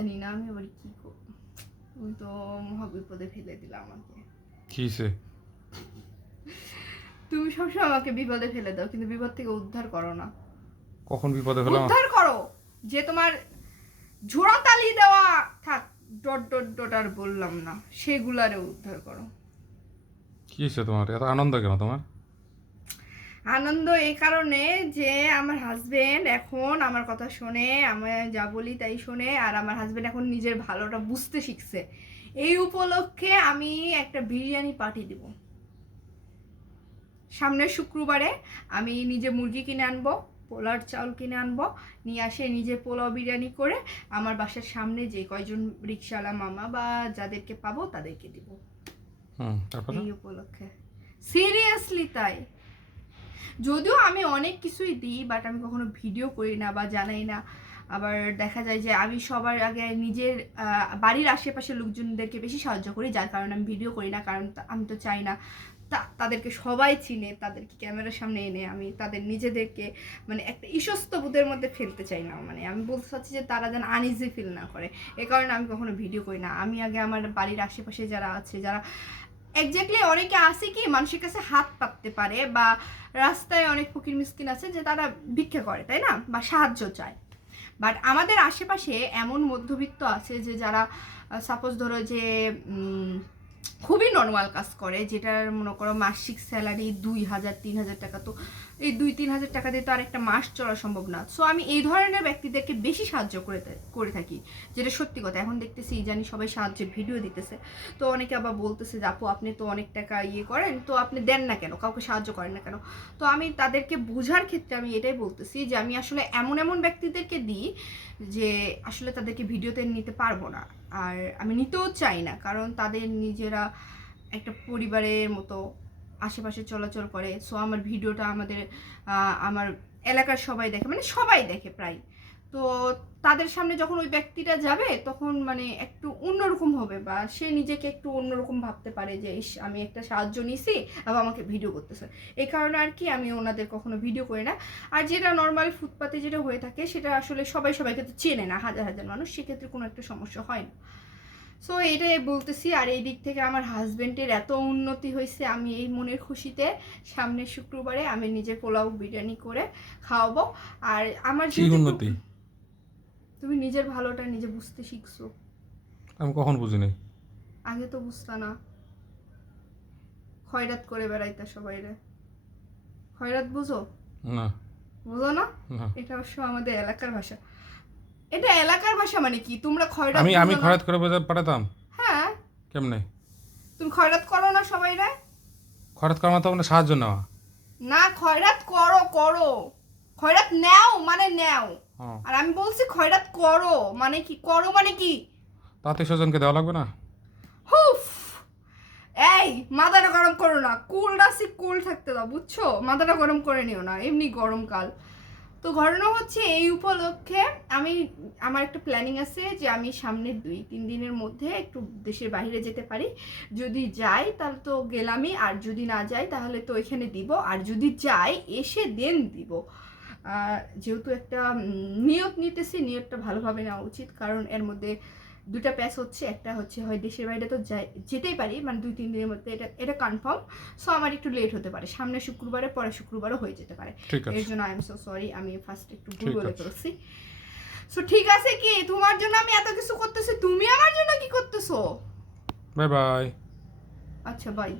জানি না আমি আবার কি করব। তুমি তো মহা বিপদে ফেলে দিলা আমাকে। কিসে? তুমি সবসময় আমাকে বিপদে ফেলে দাও, কিন্তু বিপদ থেকে উদ্ধার করো না। কখন বিপদে ফেলাম? উদ্ধার করো, যে তোমার ঝোড়া তালি দেওয়া থাক ডট ডট ডট আর বললাম না, সেগুলারে উদ্ধার করো। কি হয়েছে তোমার? এত আনন্দ কেন তোমার? আনন্দ এই কারণে যে আমার হাজবেন্ড এখন আমার কথা শোনে, আমি যা বলি তাই শোনে, আর আমার হাজবেন্ড এখন নিজের ভালোটা বুঝতে শিখছে। এই উপলক্ষে আমি একটা বিরিয়ানি পার্টি দিব। সামনের শুক্রবারে আমি নিজে মুরগি কিনে আনবো, পোলার চাউল কিনে আনবো, নিয়ে আসে নিজে পোলাও বিরিয়ানি করে আমার বাসার সামনে যে কয়জন রিক্সাওয়ালা মামা বা যাদেরকে পাবো তাদেরকে দিব তারপরে এই উপলক্ষে। সিরিয়াসলি তাই। যদিও আমি অনেক কিছুই দিই, বাট আমি কখনো ভিডিও করি না বা জানাই না। আবার দেখা যায় যে আমি সবার আগে নিজের বাড়ির আশেপাশের লোকজনদেরকে বেশি সাহায্য করি, যার কারণে আমি ভিডিও করি না। কারণ আমি তো চাই না তাদেরকে সবাই চিনে, তাদেরকে ক্যামেরার সামনে এনে আমি তাদের নিজেদেরকে মানে একটা ইসস্ত বোধের মধ্যে ফেলতে চাই না। মানে আমি বলতে চাচ্ছি যে তারা যেন আনইজি ফিল না করে, এ কারণে আমি কখনো ভিডিও করি না। আমি আগে আমার বাড়ির আশেপাশে যারা আছে, যারা এক্স্যাক্টলি অনেকে আছে কি মানুষের কাছে হাত পাততে পারে, বা রাস্তায় অনেক ফকির মিসকিন আছে যে তারা ভিক্ষা করে, তাই না, বা সাহায্য চায়। বাট আমাদের আশেপাশে এমন মধ্যবিত্ত আছে যে যারা সাপোজ ধরো যে খুবই নর্মাল কাজ করে, যেটার মনে করো মাসিক স্যালারি 2,000-3,000 টাকা। তো এই 2-3,000 টাকা দিয়ে তো আর একটা মাস চলা সম্ভব না। সো আমি এই ধরনের ব্যক্তিদেরকে বেশি সাহায্য করে থাকি, যেটা সত্যি কথা। এখন দেখতেছি জানি সবাই সাহায্যের ভিডিও দিতেছে, তো অনেকে আবার বলতেছে যে আপু আপনি তো অনেক টাকা ইয়ে করেন, তো আপনি দেন না কেন, কাউকে সাহায্য করেন না কেন। তো আমি তাদেরকে বোঝার ক্ষেত্রে আমি এটাই বলতেছি যে আমি আসলে এমন এমন ব্যক্তিদেরকে দিই যে আসলে তাদেরকে ভিডিওতে নিতে পারবো না, আর আমি নিতেও চাই না। কারণ তাদের নিজেরা একটা পরিবারের মতো আশেপাশে চলাচল করে। সো আমার ভিডিওটা আমার এলাকার সবাই দেখে, মানে সবাই দেখে প্রায়। তো তাদের সামনে যখন ওই ব্যক্তিটা যাবে তখন মানে একটু অন্যরকম হবে, বা সে নিজেকে একটু অন্যরকম ভাবতে পারে যে ইস আমি একটা সাহায্য নিছি এবং আমাকে ভিডিও করতেছে। এই কারণে আর কি আমি ওনাদের কখনো ভিডিও করি না। আর যেটা নর্মালি ফুটপাতে যেটা হয়ে থাকে সেটা আসলে সবাইকে তো চেনে না, হাজার হাজার মানুষ, সেক্ষেত্রে কোনো একটা সমস্যা হয় না। সো এটাই বলতেছি। আর এই দিক থেকে আমার হাজবেন্ডের এত উন্নতি হয়েছে, আমি এই মনের খুশিতে সামনের শুক্রবারে আমি নিজে পোলাও বিরিয়ানি করে খাওয়াবো। আর আমার কি উন্নতি? তুমি নিজের ভালোটা নিজে বুঝতে শিখছো। আমি কখন বুঝিনি? আগে তো বুঝতা না, খয়রাত করে বেড়াইতা সবাই রে। খয়রাত বুঝো? না। বুঝো না? এটা অবশ্য আমাদের এলাকার ভাষা। এটা এলাকার ভাষা মানে কি, তোমরা খয়রাত আমি খয়রাত করে পাঠাতাম? হ্যাঁ। কেমনে? তুমি খয়রাত করো না সবাই রে? খয়রাত করা মানে তো মানে সাহায্য নেওয়া না, খয়রাত করো। খয়রাত নেও মানে নেও। হ্যাঁ। আর আমি বলছি খয়রাত করো মানে কি, করো মানে কি? তাতে স্বজনকে দেওয়া লাগবে না? হুফ, এই মাথাটা গরম করো না, কুল থাকতে দাও, বুঝছো? মাথাটা গরম করে নিও না, এমনি গরমকাল। তো ঘটনা হচ্ছে এই উপলক্ষে আমার একটা প্ল্যানিং আছে যে আমি সামনের 2-3 দিনের মধ্যে একটু দেশের বাইরে যেতে পারি। যদি যাই তাহলে তো গেলামই, আর যদি না যাই তাহলে তো এখানে দিব, আর যদি যাই এসে দেন দিব। যেহেতু একটা নিয়ত নিতেছি, নিয়তটা ভালোভাবে নেওয়া উচিত। কারণ এর মধ্যে দুটা প্যাচ হচ্ছে, একটা হচ্ছে হয় দেশের বাইরে তো যেতেই পারি, মানে 2-3 দিনের মধ্যে, এটা কনফার্ম। সো আমার একটু লেট হতে পারে, সামনে শুক্রবারে পরে শুক্রবারও হয়ে যেতে পারে। এর জন্য আই এম সো সরি, আমি ফার্স্ট একটু ভুল বলে ফেলছি। সো ঠিক আছে, কি তোমার জন্য আমি এত কিছু করতেছি, তুমি আমার জন্য কি করতেছো? Bye bye. আচ্ছা বাই।